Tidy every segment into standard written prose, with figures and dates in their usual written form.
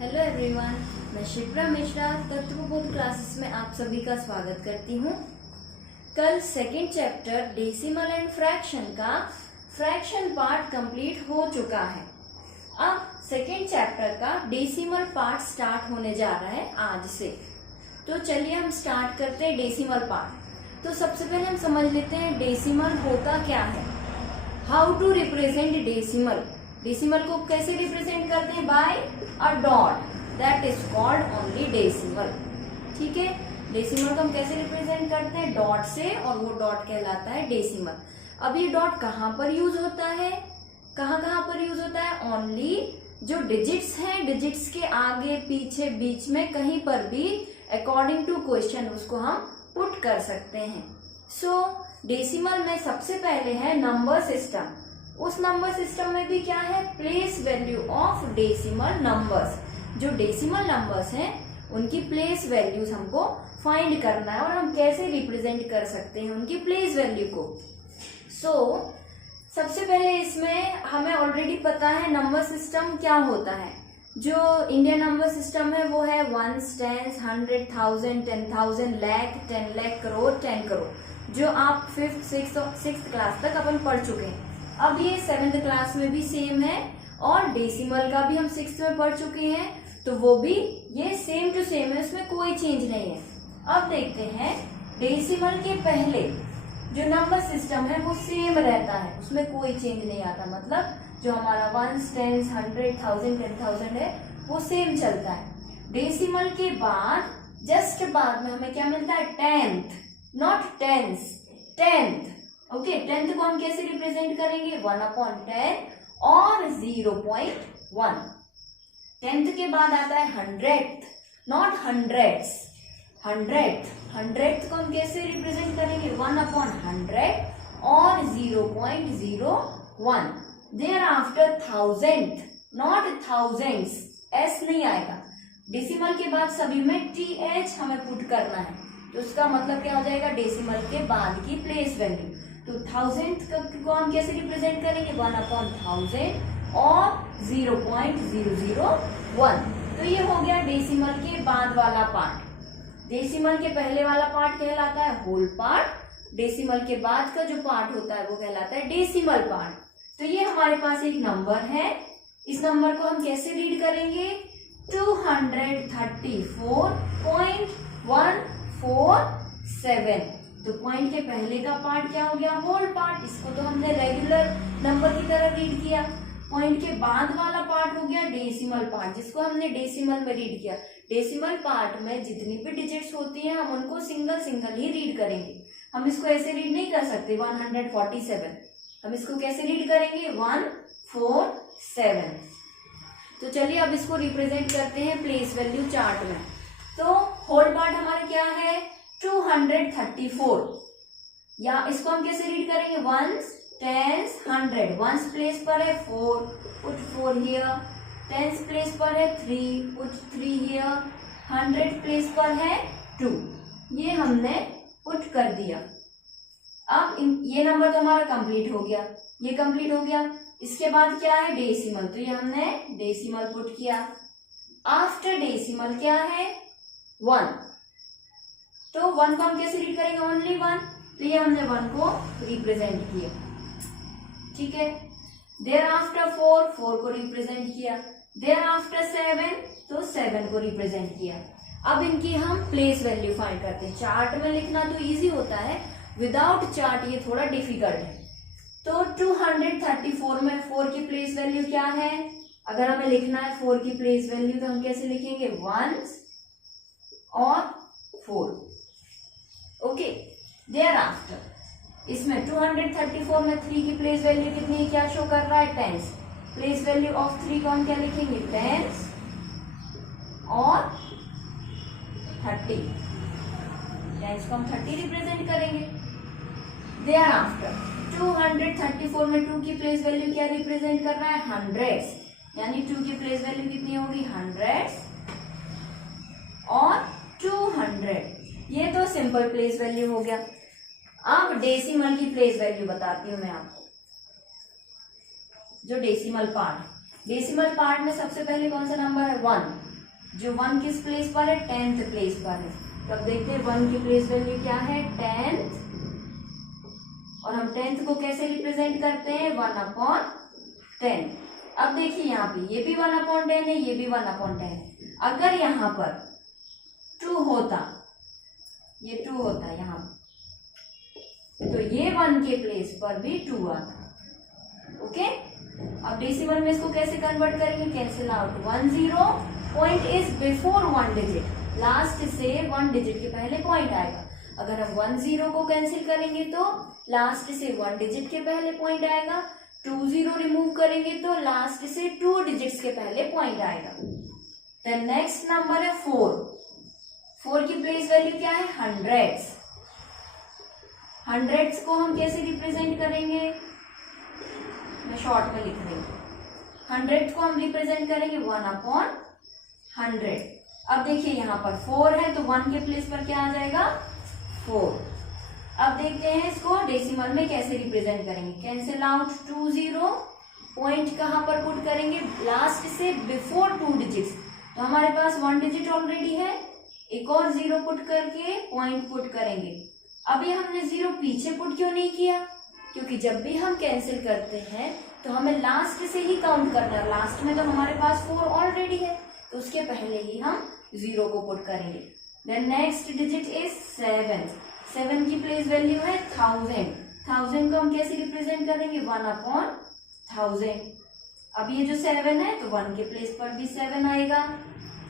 Hello everyone, मैं Shipra Mishra तत्वबोध classes में आप सभी का स्वागत करती हूँ। कल second chapter decimal and fraction का फ्रैक्शन पार्ट कंप्लीट हो चुका है। अब सेकंड चैप्टर का डेसिमल पार्ट स्टार्ट होने जा रहा है आज से। तो चलिए हम स्टार्ट करते हैं डेसिमल पार्ट। तो सबसे पहले हम समझ लेते हैं डेसिमल होता क्या है। How to represent decimal. Decimal को कैसे रिप्रेजेंट करते हैं? By a dot, that is called only decimal. ठीक है, डेसिमल को हम कैसे रिप्रेजेंट करते हैं? डॉट से, और वो डॉट कहलाता है डेसिमल। अब ये डॉट कहाँ पर यूज होता है? कहाँ कहाँ पर यूज होता है? ओनली जो डिजिट्स हैं, डिजिट्स के आगे पीछे बीच में कहीं पर भी अकॉर्डिंग टू क्वेश्चन उसको हम पुट कर सकते हैं। सो डेसिमल में सबसे पहले है नंबर सिस्टम। उस नंबर सिस्टम में भी क्या है? Place value of decimal numbers. जो डेसिमल नंबर्स हैं उनकी प्लेस वैल्यूज हमको फाइंड करना है और हम कैसे रिप्रेजेंट कर सकते हैं उनकी प्लेस वैल्यू को। सबसे पहले इसमें हमें ऑलरेडी पता है नंबर सिस्टम क्या होता है। जो इंडियन नंबर सिस्टम है वो है वंस, टेंस, 100, 1000, 10,000, लाख, 10 लाख, करोड़, 10 करोड़, जो आप 5th, 6th और 6th क्लास तक अपन पढ़ चुके हैं। अब ये 7th क्लास में भी सेम है और डेसिमल का भी हम 6th में पढ़ चुके हैं, तो वो भी ये सेम टू सेम है, उसमें कोई चेंज नहीं है। अब देखते हैं डेसिमल के पहले जो नंबर सिस्टम है वो सेम रहता है, उसमें कोई चेंज नहीं आता। मतलब जो हमारा वंस, टेंस, 100, 1000, 10,000 है वो सेम चलता है। डेसिमल के बाद जस्ट बाद में हमें क्या मिलता है? 10th, not tense, 10th। Okay, 10th को हम कैसे रिप्रेजेंट करेंगे? 1/10 और 0.1। 10th के बाद आता है 100th, नॉट हंड्रेड्स, 100th को हम कैसे रिप्रेजेंट करेंगे? 1/100 और 0.01। There after 1000th, not thousands, S नहीं आएगा। डेसिमल के बाद सभी में TH हमें पुट करना है, तो उसका मतलब क्या हो जाएगा? डेसिमल के बाद की प्लेस वैल्यू। तो 1000th को हम कैसे रिप्रेजेंट करेंगे? 1/1000 और 0.001। तो ये हो गया डेसिमल के बाद वाला पार्ट। डेसिमल के पहले वाला पार्ट कहलाता है होल पार्ट। डेसिमल के बाद का जो पार्ट होता है वो कहलाता है डेसिमल पार्ट। तो ये हमारे पास एक नंबर है, इस नंबर को हम कैसे रीड करेंगे? 234.147। तो पॉइंट के पहले का पार्ट क्या हो गया? Whole part. इसको तो हमने रेगुलर नंबर की तरह रीड किया। पॉइंट के बाद वाला पार्ट हो गया डेसिमल पार्ट, जिसको हमने डेसिमल में रीड किया। डेसिमल पार्ट में जितनी भी डिजिट्स होती हैं हम उनको सिंगल सिंगल ही रीड करेंगे। हम इसको ऐसे रीड नहीं कर सकते 147। हम इसको कैसे रीड करेंगे? 147। तो चलिए अब इसको रिप्रेजेंट करते हैं प्लेस वैल्यू चार्ट में। तो होल पार्ट हमारा क्या है? 234। या इसको हम कैसे रीड करेंगे? Once, tense, 100। वंस प्लेस पर है 4, पुट 4 हियर। टेंस प्लेस पर है 3, पुट 3 हियर। 100 प्लेस पर है 2, ये हमने पुट कर दिया। अब ये नंबर तो हमारा कंप्लीट हो गया, ये कंप्लीट हो गया। इसके बाद क्या है? डेसिमल। तो ये हमने डेसिमल पुट किया। आफ्टर डेसिमल क्या है? 1। तो 1 को हम कैसे रीड करेंगे? ओनली 1। तो ये हमने 1 को रिप्रेजेंट किया। ठीक है। देयर आफ्टर 4 को रिप्रेजेंट किया। देयर आफ्टर 7, तो 7 को रिप्रेजेंट किया। अब इनकी हम प्लेस वैल्यू फाइंड करते हैं। चार्ट में लिखना तो इजी होता है, विदाउट चार्ट ये थोड़ा डिफिकल्ट है। तो 234 में 4 की प्लेस वैल्यू क्या है? अगर हमें लिखना है 4 की प्लेस वैल्यू तो हम कैसे लिखेंगे? 1 और 4। ओके। देयर आफ्टर इसमें 234 में 3 की प्लेस वैल्यू कितनी है? क्या शो कर रहा है? टेंस। प्लेस वैल्यू ऑफ 3 को हम क्या लिखेंगे? टेंस और 30। टेंस को हम 30 रिप्रेजेंट करेंगे। देयर आफ्टर 234 में 2 की प्लेस वैल्यू क्या रिप्रेजेंट कर रहा है? हंड्रेड्स। यानी 2 की प्लेस वैल्यू कितनी होगी? हंड्रेड्स और 200। ये तो सिंपल प्लेस वैल्यू हो गया। अब डेसिमल की प्लेस वैल्यू बताती हूं मैं आपको। जो डेसिमल पार्ट में सबसे पहले कौन सा नंबर है? 1। जो 1 किस प्लेस पर है, 10th प्लेस पर है। तो अब देखते हैं 1 की प्लेस वैल्यू क्या है, 10th, और हम 10th को कैसे रिप्रेजेंट करते हैं, 1/10। अब देखिए यहाँ पे ये भी 1/10 है, ये भी 1/10 है। अगर यहाँ पर 2 होता, ये 2 होता यहाँ, तो ये 1 के प्लेस पर भी 2 आता। ओके, अब डेसिमल में इसको कैसे कन्वर्ट करेंगे, cancel out 1 0, point is before 1 digit, last से 1 डिजिट के पहले पॉइंट आएगा। अगर हम 1 0 को कैंसिल करेंगे तो लास्ट से 1 डिजिट के पहले पॉइंट आएगा, 2 0 रिमूव करेंगे तो लास्ट से 2 डिजिट्स के पहले पॉइंट आएगा। देन नेक्स्ट नंबर है 4। 4 की प्लेस वैल्यू क्या है, हंड्रेड्स। हंड्रेड्स को हम कैसे रिप्रेजेंट करेंगे, मैं शॉर्ट में लिख रही हूँ। हंड्रेड्स को हम रिप्रेजेंट करेंगे 1/100। अब देखिए यहाँ पर 4 है तो 1 के प्लेस पर क्या आ जाएगा, 4। अब देखते हैं इसको डेसिमल में कैसे रिप्रेजेंट करेंगे। कैंसिल आउट 2 0, पॉइंट कहाँ पर पुट करेंगे, लास्ट से बिफोर 2 डिजिट्स। तो हमारे पास 1 डिजिट ऑलरेडी है, एक और 0 पुट करके पॉइंट पुट करेंगे। अभी हमने 0 पीछे पुट क्यों नहीं किया, क्योंकि जब भी हम कैंसिल करते हैं तो हमें लास्ट से ही काउंट करना है। लास्ट में तो हमारे पास 4 ऑलरेडी है, तो उसके पहले ही हम 0 को पुट करेंगे। Then next digit is 7। 7 की प्लेस वैल्यू है 1000। 1000 को हम कैसे रिप्रेजेंट करेंगे, 1/1000। अब ये जो 7 है तो 1 के प्लेस पर भी 7 आएगा।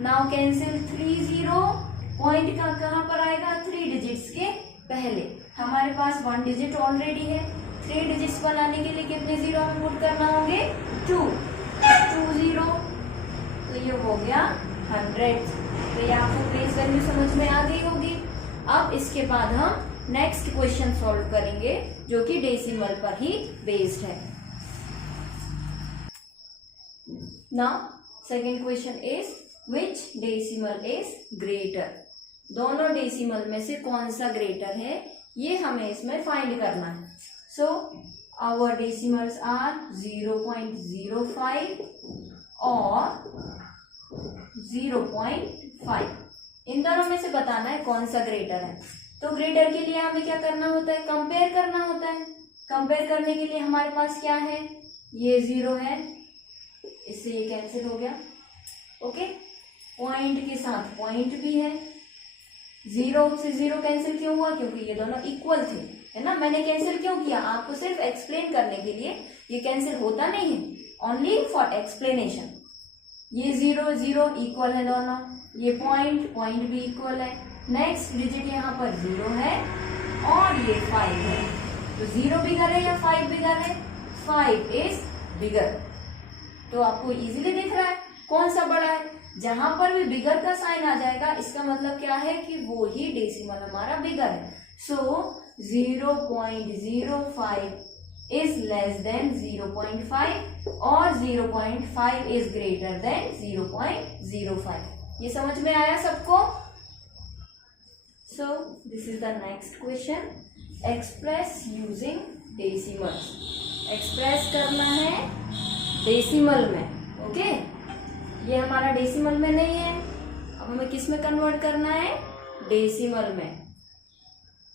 नाउ कैंसिल 3 0, पॉइंट का कहाँ पर आएगा, 3 डिजिट्स के पहले। हमारे पास 1 डिजिट ऑलरेडी है, 3 डिजिट्स बनाने के लिए कितने 0 हमें पुट करना होंगे, 2 0, तो ये हो गया 100। तो ये आपको प्लेस वैल्यू समझ में आ गई होगी। अब इसके बाद हम नेक्स्ट क्वेश्चन सॉल्व करेंगे जो कि डेसिमल पर ही बेस्ड है। Now second question is which decimal is greater. दोनों डेसिमल में से कौन सा ग्रेटर है, ये हमें इसमें फाइंड करना है। सो आवर डेसिमल्स आर 0.05 और 0.5। इन दोनों में से बताना है कौन सा ग्रेटर है। तो ग्रेटर के लिए हमें क्या करना होता है, कंपेयर करना होता है। कंपेयर करने के लिए हमारे पास क्या है, ये 0 है, इससे ये कैंसिल हो गया। ओके, पॉइंट के साथ पॉइंट भी है। 0 से 0 कैंसिल क्यों हुआ, क्योंकि ये दोनों इक्वल थे, है ना। मैंने कैंसिल क्यों किया, आपको सिर्फ एक्सप्लेन करने के लिए। ये कैंसिल होता नहीं है, ओनली फॉर एक्सप्लेनेशन। ये 0 0 इक्वल है दोनों, ये पॉइंट भी इक्वल है। नेक्स्ट डिजिट यहाँ पर 0 है और ये 5 है, तो 0 बिगर है या 5 बिगर है, 5 इज बिगर। तो आपको इजीली दिख रहा है कौन सा बड़ा है। जहां पर भी बिगर का साइन आ जाएगा इसका मतलब क्या है कि वो ही डेसिमल हमारा बिगर है। सो 0.05 इज लेस देन 0.5 और 0.5 इज ग्रेटर देन 0.05। ये समझ में आया सबको। सो this is the next question, express using decimals. Express करना है डेसिमल में। ओके, ये हमारा डेसिमल में नहीं है, अब हमें किस में कन्वर्ट करना है, डेसिमल में।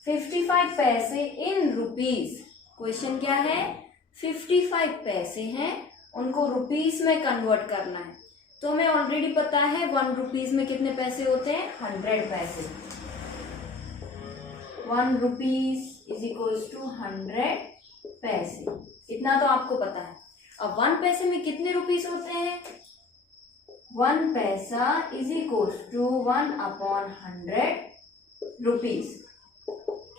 55 पैसे इन रुपीज। क्वेश्चन क्या है, 55 पैसे हैं, उनको रुपीस में कन्वर्ट करना है। तो हमें ऑलरेडी पता है 1 रुपीज में कितने पैसे होते हैं, 100 पैसे। 1 रुपीज इज इक्वल्स टू 100 पैसे, इतना तो आपको पता है। अब 1 पैसे में कितने रुपीस होते हैं, 1 paisa is equals to 1/100 rupees.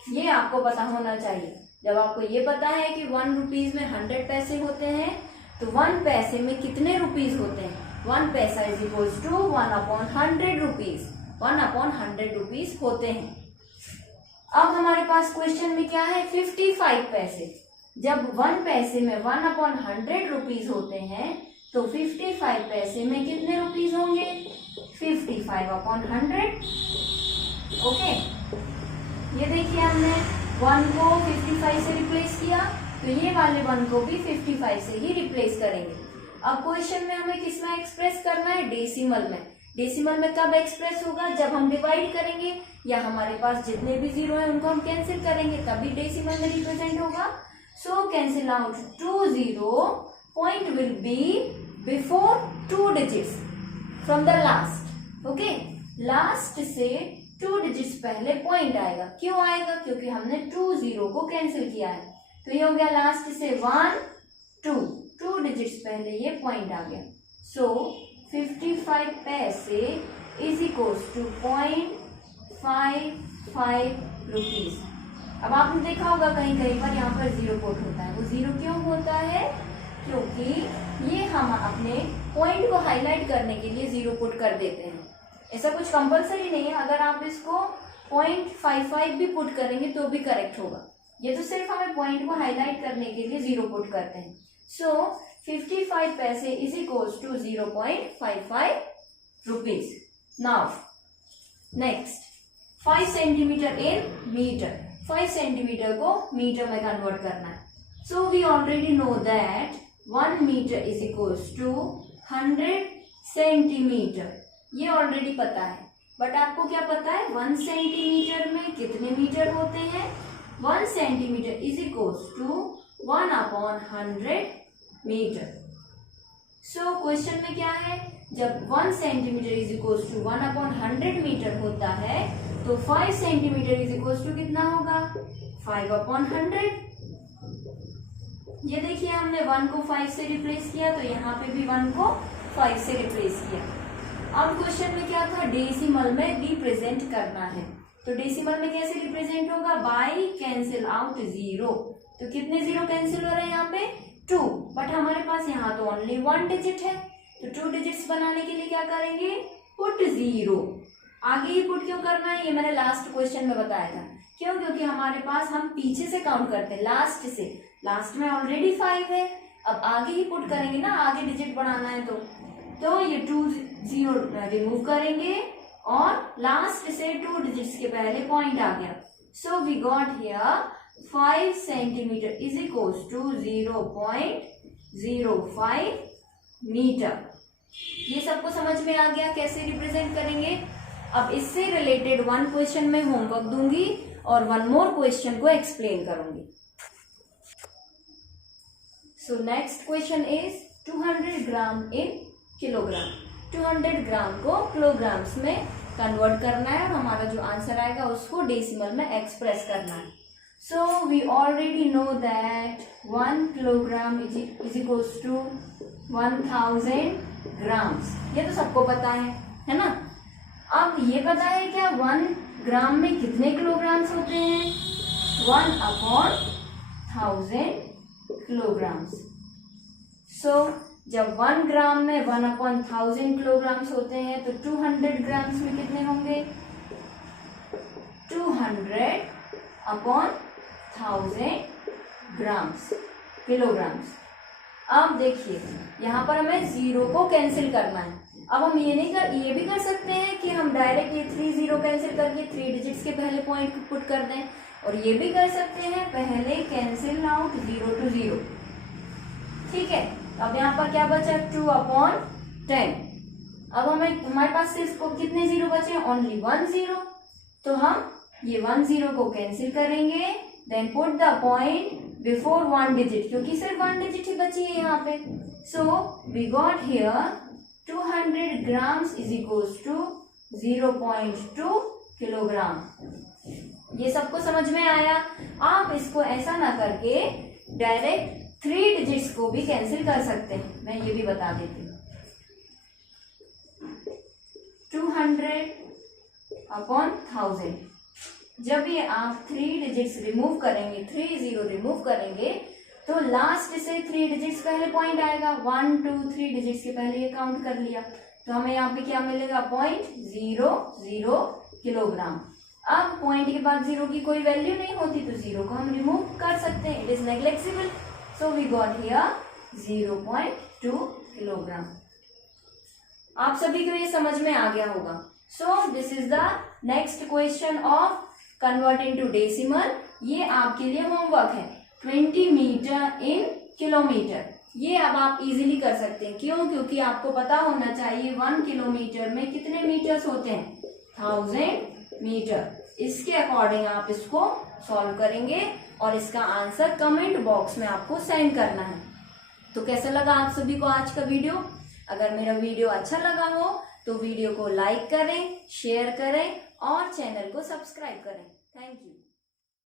ये आपको पता होना चाहिए। जब आपको ये पता है कि 1 रुपीज में 100 पैसे होते हैं, तो 1 पैसे में कितने रुपीज होते हैं, 1 paisa is equals to 1/100 rupees. 1/100 rupees होते हैं। अब हमारे पास क्वेश्चन में क्या है, 55 पैसे। जब 1 पैसे में 1/100 रुपीज होते हैं, तो 55 पैसे में कितने रुपीज होंगे, 55/100। ओके, ये देखिए हमने 1 को 55 से रिप्लेस किया, तो ये वाले 1 को भी 55 से ही रिप्लेस करेंगे। अब क्वेश्चन में हमें किस में एक्सप्रेस करना है, डेसिमल में। डेसिमल में कब एक्सप्रेस होगा, जब हम डिवाइड करेंगे या हमारे पास जितने भी जीरो है उनको हम कैंसिल करेंगे तभी डेसिमल में रिप्रेजेंट होगा. So cancel out 2 0. Point will be before 2 digits from the last. Okay, last से 2 डिजिट्स पहले पॉइंट आएगा. क्यों आएगा? क्योंकि हमने 2 0 को कैंसिल किया है. तो ये हो गया लास्ट से 1 2 डिजिट्स पहले ये पॉइंट आ गया. सो 55 paise is equals to 0.55 rupees. अब आपने देखा होगा कहीं कहीं पर यहाँ पर जीरो पुट होता है. वो जीरो क्यों होता है? क्योंकि ये हम अपने पॉइंट को हाईलाइट करने के लिए जीरो पुट कर देते हैं. ऐसा कुछ कंपलसरी नहीं है. अगर आप इसको 0.55 भी पुट करेंगे तो भी करेक्ट होगा. ये तो सिर्फ हमें पॉइंट को हाईलाइट करने के लिए जीरो पुट करते हैं. So 55 paise is equals to 0.55 rupees. Now next 5 centimetre in metre. 5 centimetre को मीटर में कन्वर्ट करना है. So we already know that 1 metre is equals to 100 centimetre. ये ऑलरेडी पता है. बट आपको क्या पता है 1 सेंटीमीटर में कितने मीटर होते हैं? 1 centimetre is equals to 1/100 metre. So question में क्या है? जब 1 centimetre is equals to 1/100 metre होता है तो 5 सेंटीमीटर इज इक्वल्स टू कितना होगा? 5/100. ये देखिए हमने 1 को 5 से रिप्लेस किया तो यहाँ पे भी 1 को 5 से रिप्लेस किया. अब क्वेश्चन में क्या था? डेसिमल में रिप्रेजेंट करना है. तो डेसिमल में कैसे रिप्रेजेंट होगा? By cancel out zero. तो कितने जीरो कैंसिल हो रहे हैं यहाँ पे? 2. बट हमारे पास यहाँ तो ओनली 1 डिजिट है. तो 2 डिजिट्स बनाने के लिए क्या करेंगे? Put zero. आगे ही पुट क्यों करना है? ये मैंने लास्ट क्वेश्चन में बताया था. क्यों? क्योंकि हमारे पास हम पीछे से काउंट करते हैं, लास्ट से. लास्ट में ऑलरेडी 5 है. अब आगे ही पुट करेंगे ना, आगे डिजिट बढ़ाना है तो ये 2 0 रिमूव करेंगे और लास्ट से 2 डिजिट्स के पहले पॉइंट आ गया. So we got here 5 centimetre is equals to 0.05 metre. ये सबको समझ में आ गया कैसे रिप्रेजेंट करेंगे? अब इससे रिलेटेड 1 क्वेश्चन में होमवर्क दूंगी और 1 मोर क्वेश्चन को एक्सप्लेन करूंगी. So next question is 200 gram in kilogram. 200 ग्राम को किलोग्राम्स में कन्वर्ट करना है और हमारा जो आंसर आएगा उसको डेसिमल में एक्सप्रेस करना है. So we already know that 1 kilogram is equals to 1000 grams. ये तो सबको पता है ना? अब ये पता है क्या 1 ग्राम में कितने किलोग्राम्स होते हैं? 1/1000 किलोग्राम्स. सो जब 1 ग्राम में 1/1000 किलोग्राम्स होते हैं तो 200 ग्राम्स में कितने होंगे? 200/1000 ग्राम्स किलोग्राम्स. अब देखिए यहाँ पर हमें जीरो को कैंसिल करना है. अब हम ये भी कर सकते हैं कि हम डायरेक्ट ये 3 0 कैंसिल करके 3 डिजिट्स के पहले पॉइंट को पुट कर दें. और ये भी कर सकते हैं पहले कैंसिल आउट 0 to 0. ठीक है. अब यहाँ पर क्या बचा? 2/10. अब हमारे पास सिर्फ कितने जीरो बचे? ओनली 1 0. तो हम ये 1 0 को कैंसिल करेंगे. Then put the point before 1 digit, क्योंकि सिर्फ 1 डिजिट ही बची है यहाँ पे. So we got here 200 grams is equals to 0.2 kilogram. ये सबको समझ में आया? आप इसको ऐसा ना करके डायरेक्ट 3 डिजिट्स को भी कैंसिल कर सकते हैं. मैं ये भी बता देती हूँ. 200/1000. जब ये आप 3 डिजिट्स रिमूव करेंगे, 3 0 रिमूव करेंगे तो लास्ट से 3 डिजिट्स पहले पॉइंट आएगा. 1 2 3 डिजिट्स के पहले ये काउंट कर लिया तो हमें यहाँ पे क्या मिलेगा? 0.00 किलोग्राम. अब पॉइंट के बाद 0 की कोई वैल्यू नहीं होती तो 0 को हम रिमूव कर सकते हैं. It is negligible. So we got here 0.2 kilogram. आप सभी को ये समझ में आ गया होगा. So this is the next question of converting to decimal. ये आपके लिए होमवर्क है. 20 मीटर इन किलोमीटर. ये अब आप इजीली कर सकते हैं। क्यों? क्योंकि आपको पता होना चाहिए 1 किलोमीटर में कितने मीटर्स होते हैं, 1000 मीटर। इसके अकॉर्डिंग आप इसको सॉल्व करेंगे और इसका आंसर कमेंट बॉक्स में आपको सेंड करना है। तो कैसा लगा आप सभी को आज का वीडियो? अगर मेरा वीडियो अच्छा लगा हो तो वीडियो को लाइक करें, शेयर करें और चैनल को सब्सक्राइब करें। Thank you.